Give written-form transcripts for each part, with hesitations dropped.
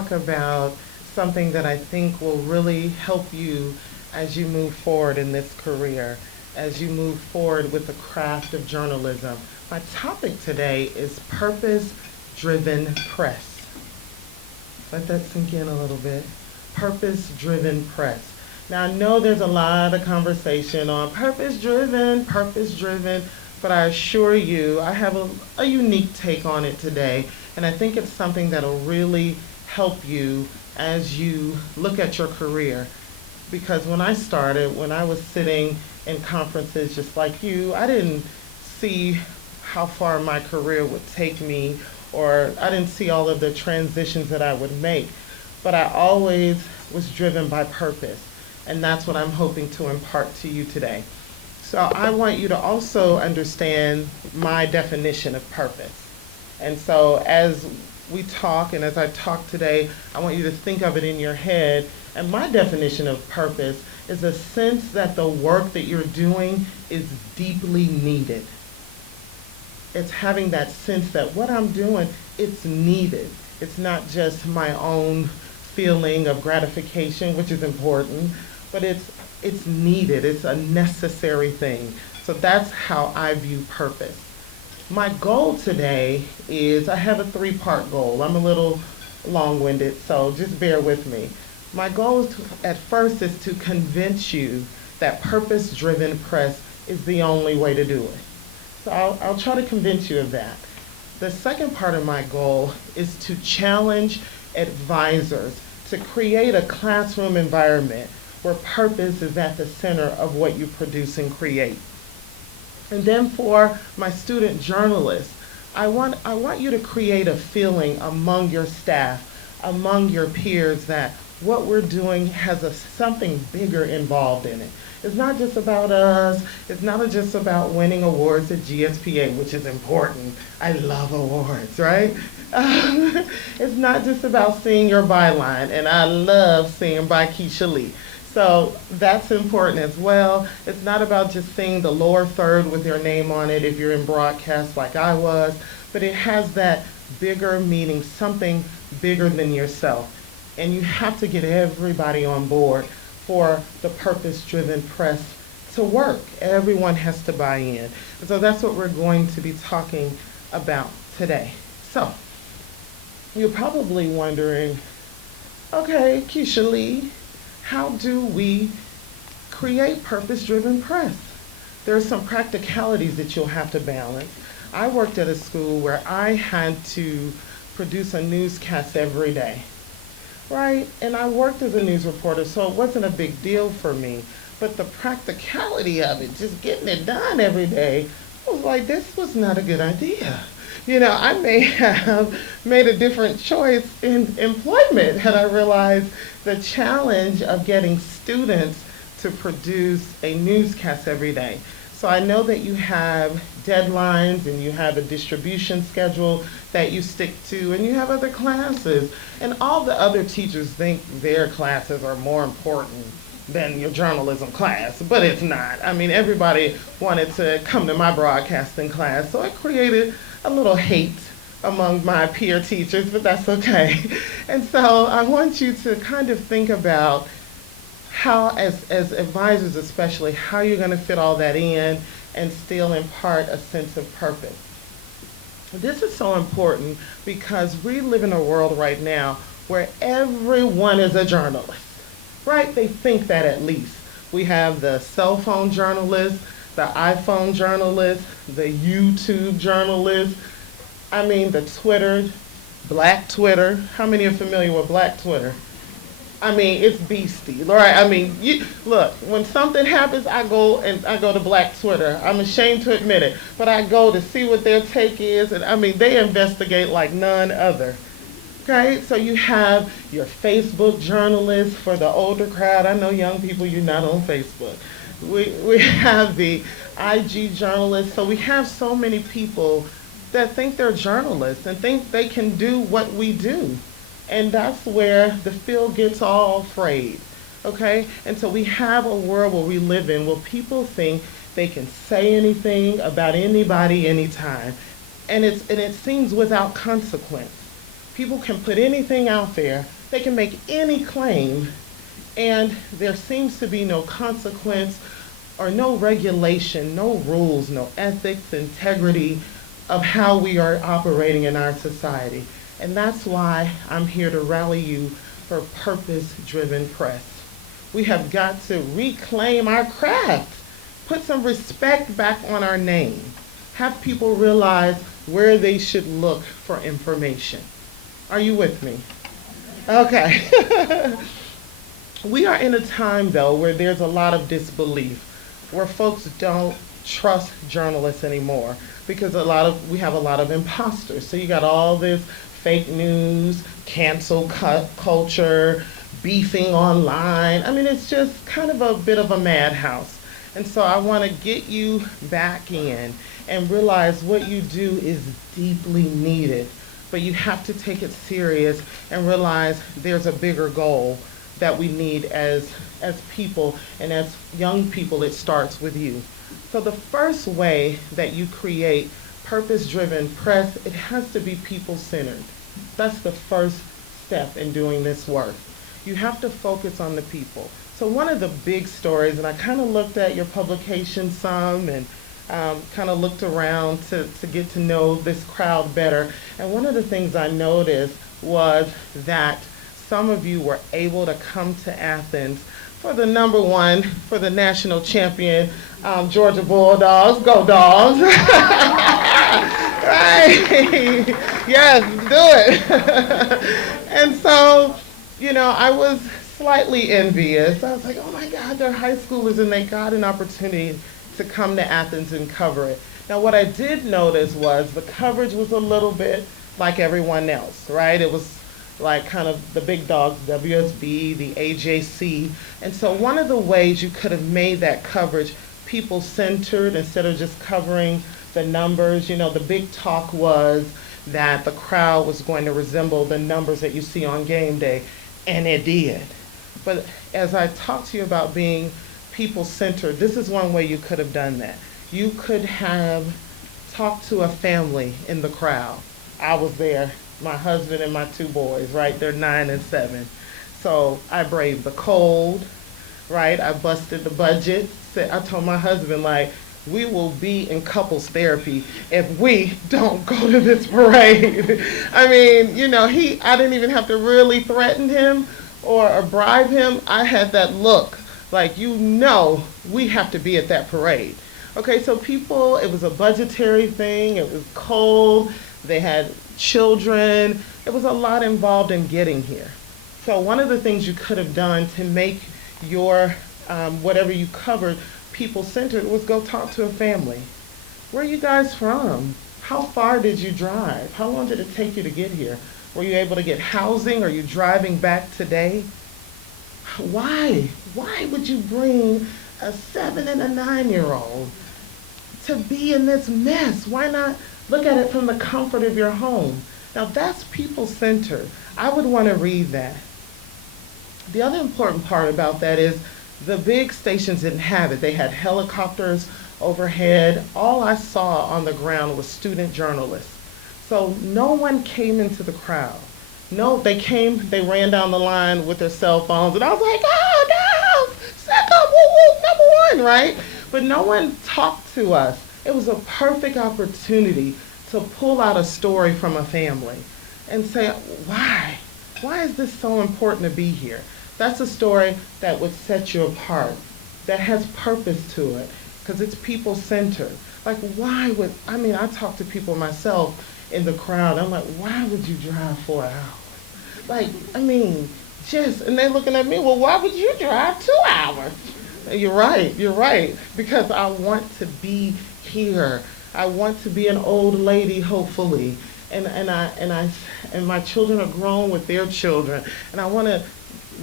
talk about something that I think will really help you as you move forward in this career, as you move forward with the craft of journalism. My topic today is purpose-driven press. Let that sink in a little bit. Purpose-driven press. Now I know there's a lot of conversation on purpose-driven, but I assure you I have a unique take on it today, and I think it's something that'll really help you as you look at your career. Because when I started, when I was sitting in conferences just like you, I didn't see how far my career would take me, or I didn't see all of the transitions that I would make. But I always was driven by purpose, and that's what I'm hoping to impart to you today. So I want you to also understand my definition of purpose. And so as we talk and as I talk today, I want you to think of it in your head. And my definition of purpose is a sense that the work that you're doing is deeply needed. It's having that sense that what I'm doing, it's needed. It's not just my own feeling of gratification, which is important, but it's needed. It's a necessary thing. So that's how I view purpose. My goal today is, I have a three-part goal. I'm a little long-winded, so just bear with me. My goal at first is to convince you that purpose-driven press is the only way to do it. So I'll try to convince you of that. The second part of my goal is to challenge advisors to create a classroom environment where purpose is at the center of what you produce and create. And then for my student journalists, I want you to create a feeling among your staff, among your peers, that what we're doing has something bigger involved in it. It's not just about us. It's not just about winning awards at GSPA, which is important. I love awards, right? It's not just about seeing your byline, and I love seeing by Keysha Lee. So that's important as well. It's not about just seeing the lower third with your name on it if you're in broadcast like I was, but it has that bigger meaning, something bigger than yourself. And you have to get everybody on board for the purpose-driven press to work. Everyone has to buy in. And so that's what we're going to be talking about today. So you're probably wondering, okay, Keysha Lee, how do we create purpose-driven press? There are some practicalities that you'll have to balance. I worked at a school where I had to produce a newscast every day, right? And I worked as a news reporter, so it wasn't a big deal for me. But the practicality of it, just getting it done every day, I was like, this was not a good idea. I may have made a different choice in employment had I realized the challenge of getting students to produce a newscast every day. So I know that you have deadlines and you have a distribution schedule that you stick to, and you have other classes. And all the other teachers think their classes are more important than your journalism class, but it's not. I mean, everybody wanted to come to my broadcasting class, so it created a little hate among my peer teachers, but that's okay. And so I want you to kind of think about how, as advisors especially, how you're going to fit all that in and still impart a sense of purpose. This is so important because we live in a world right now where everyone is a journalist, right? They think that at least. We have the cell phone journalists, the iPhone journalists, the YouTube journalists, the Twitter, Black Twitter. How many are familiar with Black Twitter? It's beastie, right? Look, when something happens, I go to Black Twitter. I'm ashamed to admit it, but I go to see what their take is, and they investigate like none other. Okay, so you have your Facebook journalists for the older crowd. I know young people, you're not on Facebook. We have the IG journalists. So we have so many people that think they're journalists and think they can do what we do. And that's where the field gets all frayed, okay? And so we have a world where we live in where people think they can say anything about anybody anytime. And it seems without consequence. People can put anything out there, they can make any claim, and there seems to be no consequence or no regulation, no rules, no ethics, integrity of how we are operating in our society. And that's why I'm here to rally you for purpose-driven press. We have got to reclaim our craft, put some respect back on our name, have people realize where they should look for information. Are you with me? Okay. We are in a time, though, where there's a lot of disbelief, where folks don't trust journalists anymore because we have a lot of imposters. So you got all this fake news, cancel culture, beefing online. I mean, it's just kind of a bit of a madhouse. And so I want to get you back in and realize what you do is deeply needed, but you have to take it serious and realize there's a bigger goal that we need as people, and as young people, it starts with you. So the first way that you create purpose-driven press, it has to be people-centered. That's the first step in doing this work. You have to focus on the people. So one of the big stories, and I kind of looked at your publication some and kind of looked around to get to know this crowd better, and one of the things I noticed was that some of you were able to come to Athens for the number one, for the national champion, Georgia Bulldogs. Go Dogs. Right. Yes, do it. And so, I was slightly envious. I was like, oh my God, they're high schoolers and they got an opportunity to come to Athens and cover it. Now, what I did notice was the coverage was a little bit like everyone else, right? It was like kind of the big dogs, WSB, the AJC. And so one of the ways you could have made that coverage people-centered instead of just covering the numbers, the big talk was that the crowd was going to resemble the numbers that you see on game day, and it did. But as I talked to you about being people-centered, this is one way you could have done that. You could have talked to a family in the crowd. I was there. My husband and my two boys, right? They're 9 and 7. So I braved the cold, right? I busted the budget. I told my husband, we will be in couples therapy if we don't go to this parade. I mean, I didn't even have to really threaten him or bribe him. I had that look, we have to be at that parade. Okay, so people, it was a budgetary thing. It was cold. They had children. It was a lot involved in getting here. So one of the things you could have done to make your whatever you covered people-centered was go talk to a family. Where are you guys from? How far did you drive? How long did it take you to get here? Were you able to get housing? Are you driving back today? Why? Why would you bring a 7 and a 9-year-old to be in this mess? Why not look at it from the comfort of your home? Now that's people-centered. I would want to read that. The other important part about that is the big stations didn't have it. They had helicopters overhead. All I saw on the ground was student journalists. So no one came into the crowd. No, they ran down the line with their cell phones, and I was like, oh no, second, woo woo, number one, right? But no one talked to us. It was a perfect opportunity to pull out a story from a family and say, why? Why is this so important to be here? That's a story that would set you apart, that has purpose to it, because it's people-centered. I talk to people myself in the crowd. I'm like, why would you drive 4 hours? And they're looking at me, well, why would you drive 2 hours? You're right, because I want to be here. I want to be an old lady, hopefully. And my children are grown with their children, and I want to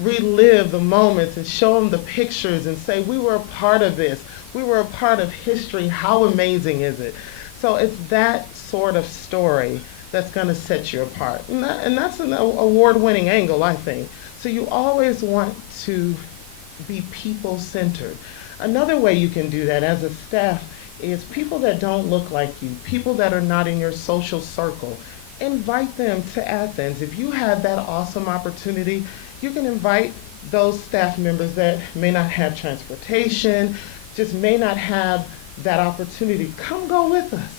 relive the moments and show them the pictures and say, we were a part of this. We were a part of history. How amazing is it? So it's that sort of story that's going to set you apart. And that's an award-winning angle, I think. So you always want to be people-centered. Another way you can do that as a staff is people that don't look like you, people that are not in your social circle. invite them to Athens. If you have that awesome opportunity, you can invite those staff members that may not have transportation, just may not have that opportunity. Come go with us.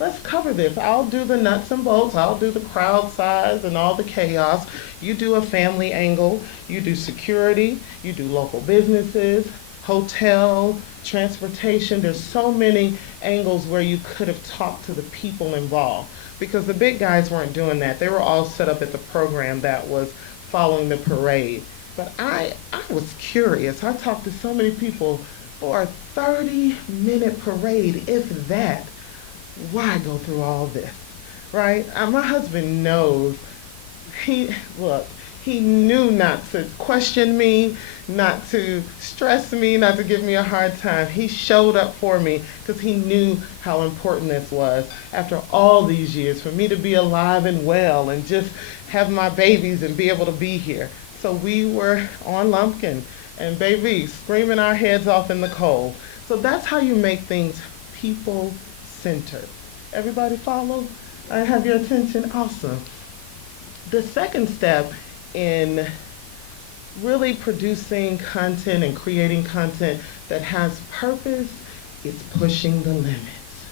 Let's cover this. I'll do the nuts and bolts. I'll do the crowd size and all the chaos. You do a family angle. You do security. You do local businesses, hotel, transportation. There's so many angles where you could have talked to the people involved, because the big guys weren't doing that. They were all set up at the program that was following the parade. But I was curious. I talked to so many people for a 30-minute parade, if that. Why go through all this, right? My husband knows. He knew not to question me, not to stress me, not to give me a hard time. He showed up for me because he knew how important this was. After all these years, for me to be alive and well and just have my babies and be able to be here. So we were on Lumpkin and baby screaming our heads off in the cold. So that's how you make things people-centered. Everybody follow? I have your attention? Awesome. The second step in really producing content and creating content that has purpose is pushing the limits.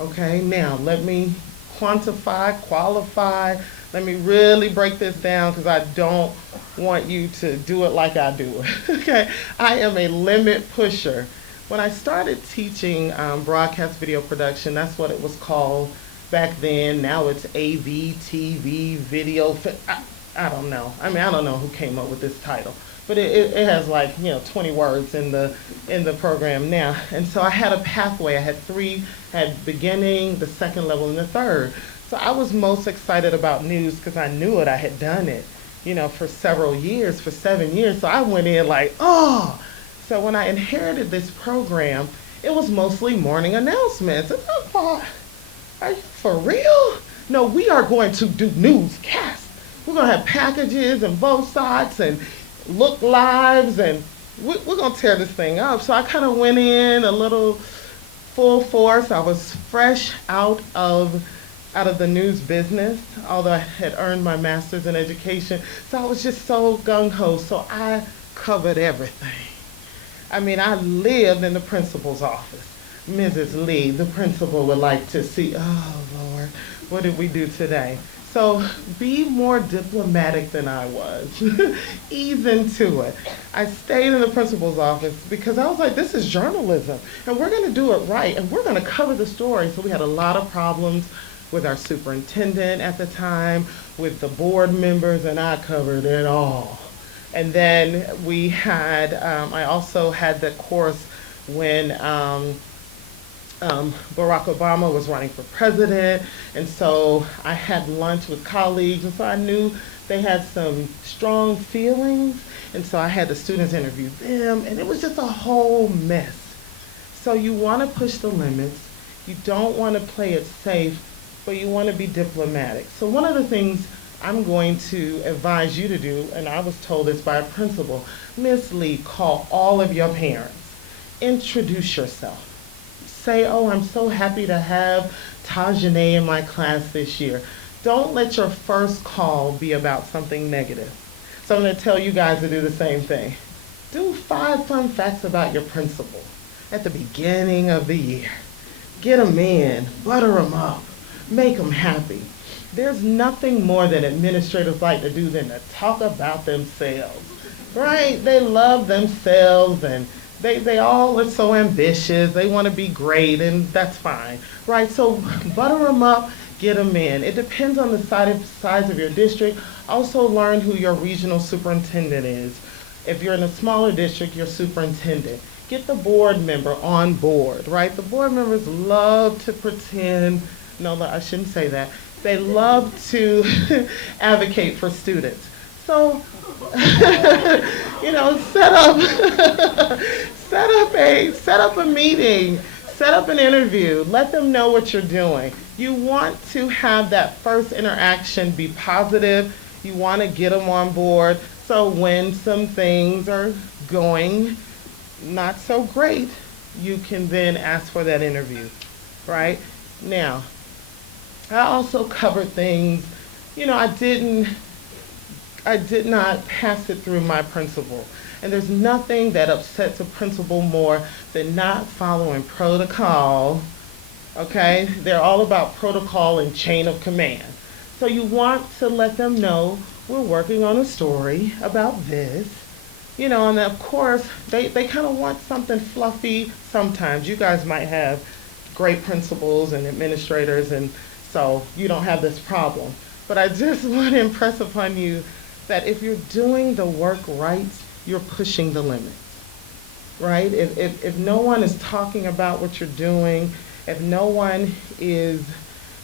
Okay, now let me quantify, qualify. Let me really break this down because I don't want you to do it like I do it. Okay, I am a limit pusher. When I started teaching broadcast video production, that's what it was called back then. Now it's AV, TV, video. I don't know. I mean, I don't know who came up with this title, but it has like 20 words in the program now. And so I had a pathway. I had three: had beginning, the second level, and the third. So I was most excited about news because I knew it. I had done it, for several years, for 7 years. So I went in like, oh. So when I inherited this program, it was mostly morning announcements. And I thought, are you for real? No, we are going to do newscasts. We're going to have packages and both sides and look lives, and we're going to tear this thing up. So I kind of went in a little full force. I was fresh out of the news business, although I had earned my master's in education. So I was just so gung-ho. So I covered everything. I mean, I lived in the principal's office. Mrs. Lee, the principal, would like to see, oh, Lord, what did we do today? So be more diplomatic than I was. Ease into it. I stayed in the principal's office because I was like, this is journalism, and we're going to do it right, and we're going to cover the story. So we had a lot of problems with our superintendent at the time, with the board members, and I covered it all. And then we had, I also had the course when Barack Obama was running for president, and so I had lunch with colleagues, and so I knew they had some strong feelings, and so I had the students interview them, and it was just a whole mess. So you want to push the limits, you don't want to play it safe, but you want to be diplomatic. So one of the things I'm going to advise you to do, and I was told this by a principal, Miss Lee, call all of your parents. Introduce yourself. Say, oh, I'm so happy to have Tajane in my class this year. Don't let your first call be about something negative. So I'm going to tell you guys to do the same thing. Do 5 fun facts about your principal at the beginning of the year. Get them in, butter them up, make them happy. There's nothing more that administrators like to do than to talk about themselves, right? They love themselves, and they all are so ambitious. They want to be great, and that's fine, right? So butter them up, get them in. It depends on the size of your district. Also learn who your regional superintendent is. If you're in a smaller district, your superintendent. Get the board member on board, right? The board members love to pretend, no, I shouldn't say that. They love to advocate for students. So, set up a meeting, set up an interview, let them know what you're doing. You want to have that first interaction be positive. You want to get them on board. So when some things are going not so great, you can then ask for that interview, right? Now, I also covered things, I did not pass it through my principal. And there's nothing that upsets a principal more than not following protocol. Okay? They're all about protocol and chain of command. So you want to let them know we're working on a story about this. And of course, they kind of want something fluffy sometimes. You guys might have great principals and administrators, and so you don't have this problem. But I just want to impress upon you that if you're doing the work right, you're pushing the limits, right? If no one is talking about what you're doing, if no one is,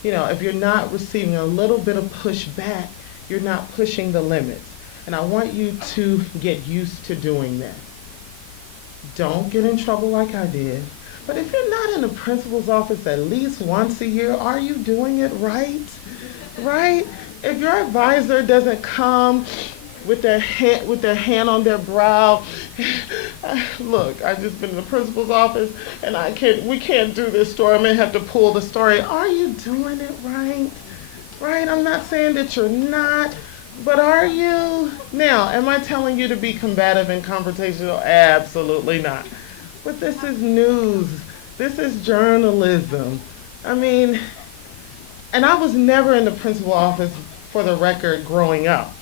if you're not receiving a little bit of pushback, you're not pushing the limits. And I want you to get used to doing that. Don't get in trouble like I did. But if you're not in the principal's office at least once a year, are you doing it right? Right? If your advisor doesn't come with their hand on their brow, look, I've just been in the principal's office and we can't do this story. I'm gonna have to pull the story. Are you doing it right? Right? I'm not saying that you're not, but are you? Now, am I telling you to be combative and confrontational? Absolutely not. But this is news. This is journalism. I mean, and I was never in the principal office, for the record, growing up.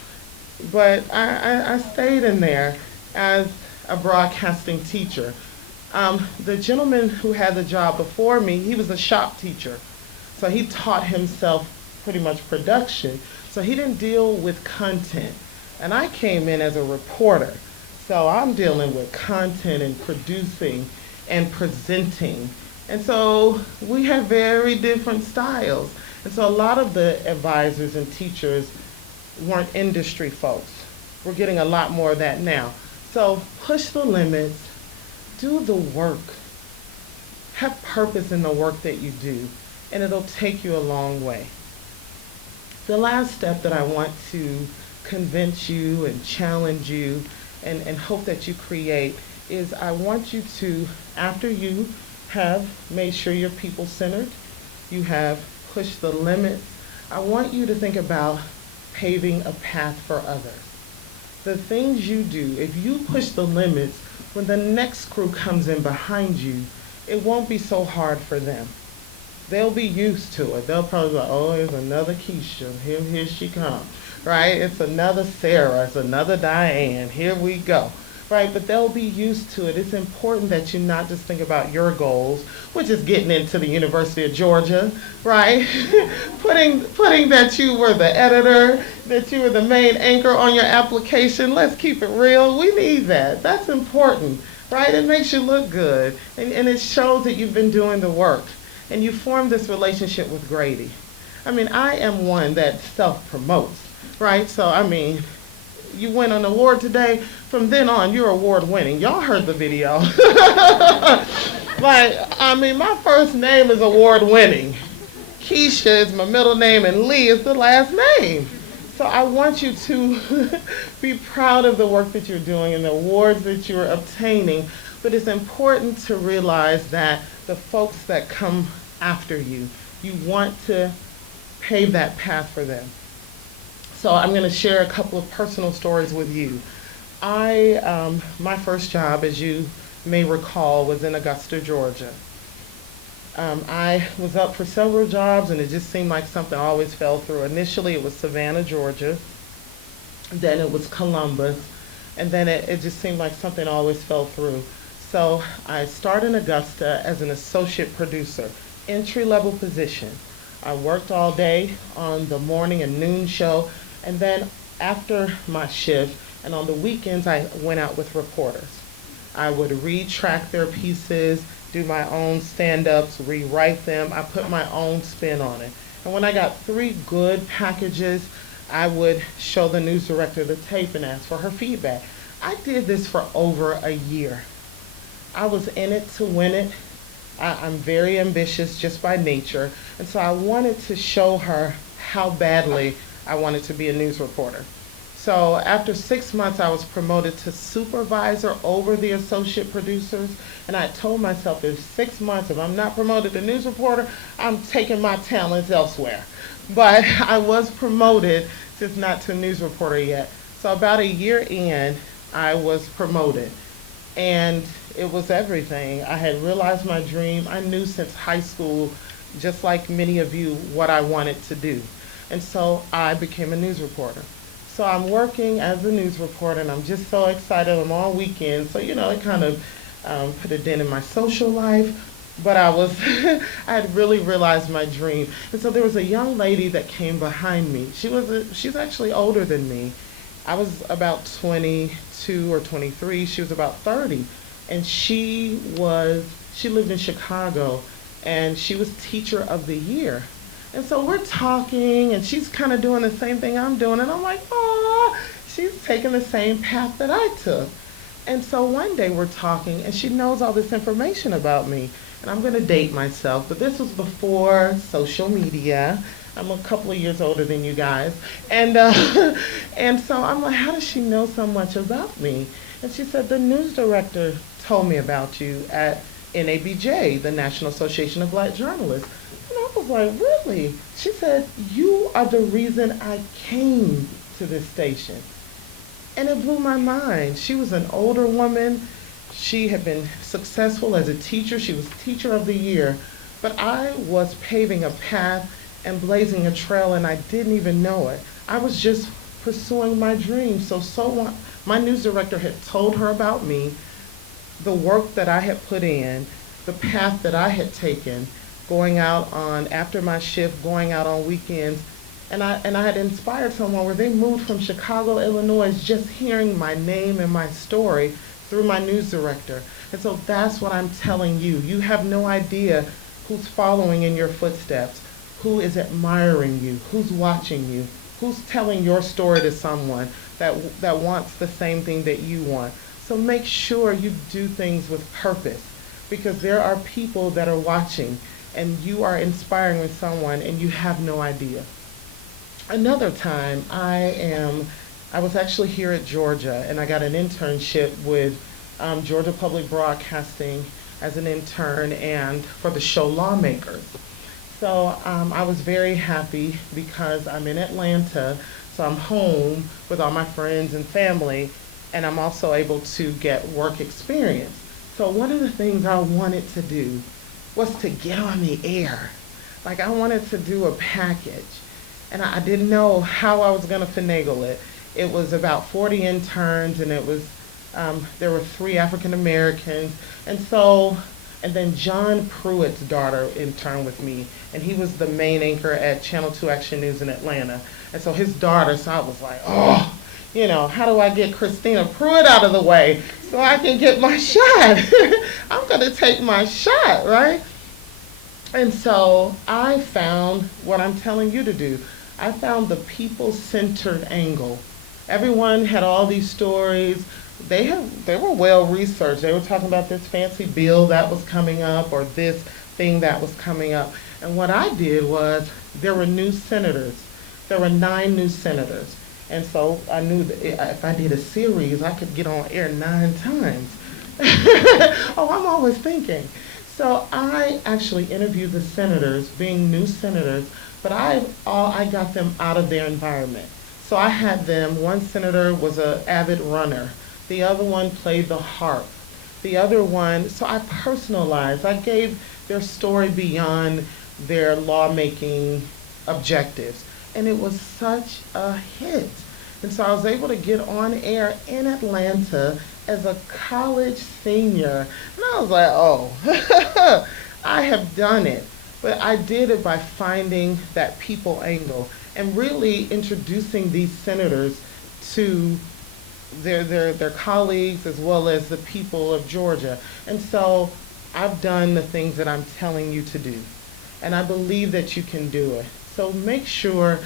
But I stayed in there as a broadcasting teacher. The gentleman who had the job before me, he was a shop teacher. So he taught himself pretty much production. So he didn't deal with content. And I came in as a reporter. So I'm dealing with content and producing and presenting. And so we have very different styles. And so a lot of the advisors and teachers weren't industry folks. We're getting a lot more of that now. So push the limits, do the work, have purpose in the work that you do, and it'll take you a long way. The last step that I want to convince you and challenge you and hope that you create is I want you to, after you have made sure you're people-centered, you have pushed the limits, I want you to think about paving a path for others. The things you do, if you push the limits, when the next crew comes in behind you, it won't be so hard for them. They'll be used to it. They'll probably be like, oh, here's another Keysha. Here she comes, right? It's another Sarah. It's another Diane. Here we go, right? But they'll be used to it. It's important that you not just think about your goals, which is getting into the University of Georgia, right? putting that you were the editor, that you were the main anchor on your application. Let's keep it real. We need that. That's important, right? It makes you look good, and it shows that you've been doing the work. And you form this relationship with Grady. I mean, I am one that self-promotes, right? So, I mean, you win an award today, from then on, you're award winning. Y'all heard the video. My first name is award winning. Keysha is my middle name and Lee is the last name. So I want you to be proud of the work that you're doing and the awards that you're obtaining. But it's important to realize that the folks that come after you, you want to pave that path for them. So I'm going to share a couple of personal stories with you. My first job, as you may recall, was in Augusta, Georgia. I was up for several jobs, and it just seemed like something always fell through. Initially, it was Savannah, Georgia. Then it was Columbus. And then it just seemed like something always fell through. So I started in Augusta as an associate producer, entry-level position. I worked all day on the morning and noon show, and then after my shift and on the weekends, I went out with reporters. I would retrack their pieces, do my own stand-ups, rewrite them. I put my own spin on it. And when I got 3 good packages, I would show the news director the tape and ask for her feedback. I did this for over a year. I was in it to win it. I'm very ambitious just by nature. And so I wanted to show her how badly I wanted to be a news reporter. So after 6 months, I was promoted to supervisor over the associate producers. And I told myself, in 6 months, if I'm not promoted to news reporter, I'm taking my talents elsewhere. But I was promoted, just not to news reporter yet. So about a year in, I was promoted. And it was everything. I had realized my dream. I knew since high school, just like many of you, what I wanted to do. And so I became a news reporter. So I'm working as a news reporter, and I'm just so excited. I'm on weekends, so it kind of put a dent in my social life. But I had really realized my dream. And so there was a young lady that came behind me. She's actually older than me. I was about 22 or 23. She was about 30, and she lived in Chicago, and she was teacher of the year. And so we're talking, and she's kind of doing the same thing I'm doing, and I'm like, oh, she's taking the same path that I took. And so one day we're talking, and she knows all this information about me. And I'm going to date myself, but this was before social media. I'm a couple of years older than you guys. And and so I'm like, how does she know so much about me? And she said, the news director told me about you at NABJ, the National Association of Black Journalists. And I was like, really? She said, you are the reason I came to this station. And it blew my mind. She was an older woman. She had been successful as a teacher. She was teacher of the year. But I was paving a path and blazing a trail, and I didn't even know it. I was just pursuing my dream. My news director had told her about me, the work that I had put in, the path that I had taken, going out on after my shift, going out on weekends, and I had inspired someone where they moved from Chicago, Illinois, just hearing my name and my story through my news director. And so that's what I'm telling you. You have no idea who's following in your footsteps, who is admiring you, who's watching you, who's telling your story to someone that wants the same thing that you want. So make sure you do things with purpose, because there are people that are watching, and you are inspiring someone and you have no idea. Another time, I was actually here at Georgia, and I got an internship with Georgia Public Broadcasting as an intern, and for the show Lawmakers. So I was very happy because I'm in Atlanta, so I'm home with all my friends and family, and I'm also able to get work experience. So one of the things I wanted to do was to get on the air. Like, I wanted to do a package, and I didn't know how I was going to finagle it. It was about 40 interns, and it was there were 3 African Americans, and then John Pruitt's daughter interned with me, and he was the main anchor at Channel 2 Action News in Atlanta. And so his daughter, so I was like, oh, how do I get Christina Pruitt out of the way so I can get my shot? I'm going to take my shot, right? And so I found what I'm telling you to do. I found the people-centered angle. Everyone had all these stories. They were well researched. They were talking about this fancy bill that was coming up, or this thing that was coming up. And what I did was, there were new senators. There were 9 new senators. And so I knew that if I did a series, I could get on air 9 times. Oh, I'm always thinking. So I actually interviewed the senators, being new senators, but I got them out of their environment. So I had them, one senator was an avid runner. The other one played the harp. The other one, so I personalized. I gave their story beyond their lawmaking objectives. And it was such a hit. And so I was able to get on air in Atlanta as a college senior. And I was like, oh, I have done it. But I did it by finding that people angle and really introducing these senators to their colleagues as well as the people of Georgia. And so I've done the things that I'm telling you to do. And I believe that you can do it. So make sure,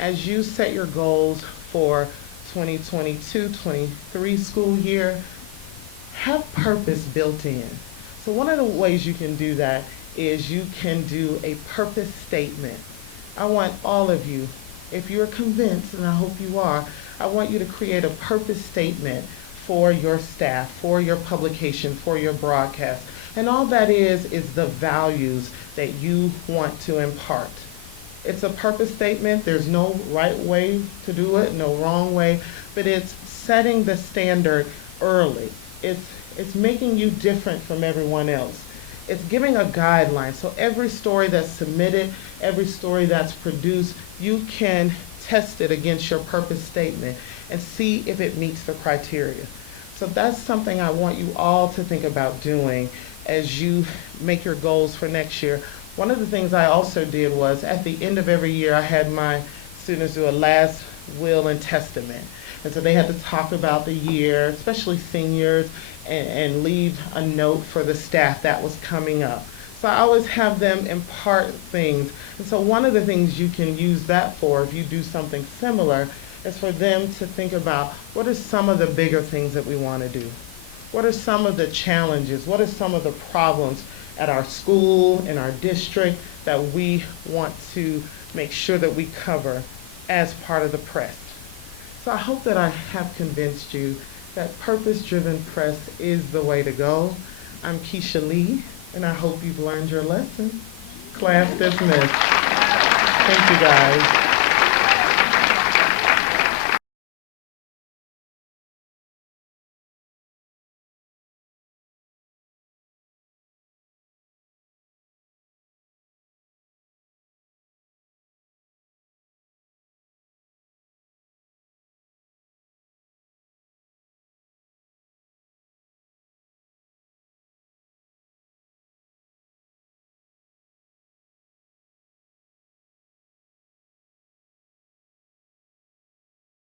as you set your goals for 2022-23 school year, have purpose built in. So one of the ways you can do that is you can do a purpose statement. I want all of you, if you're convinced, and I hope you are, I want you to create a purpose statement for your staff, for your publication, for your broadcast. And all that is the values that you want to impart. It's a purpose statement. There's no right way to do it, no wrong way, but it's setting the standard early. It's making you different from everyone else. It's giving a guideline. So every story that's submitted, every story that's produced, you can test it against your purpose statement and see if it meets the criteria. So that's something I want you all to think about doing as you make your goals for next year. One of the things I also did was at the end of every year, I had my students do a last will and testament. And so they had to talk about the year, especially seniors, and leave a note for the staff that was coming up. So I always have them impart things. And so one of the things you can use that for, if you do something similar, is for them to think about what are some of the bigger things that we want to do? What are some of the challenges? What are some of the problems at our school, in our district, that we want to make sure that we cover as part of the press? So I hope that I have convinced you that purpose-driven press is the way to go. I'm Keysha Lee, and I hope you've learned your lesson. Class dismissed. Thank you, guys.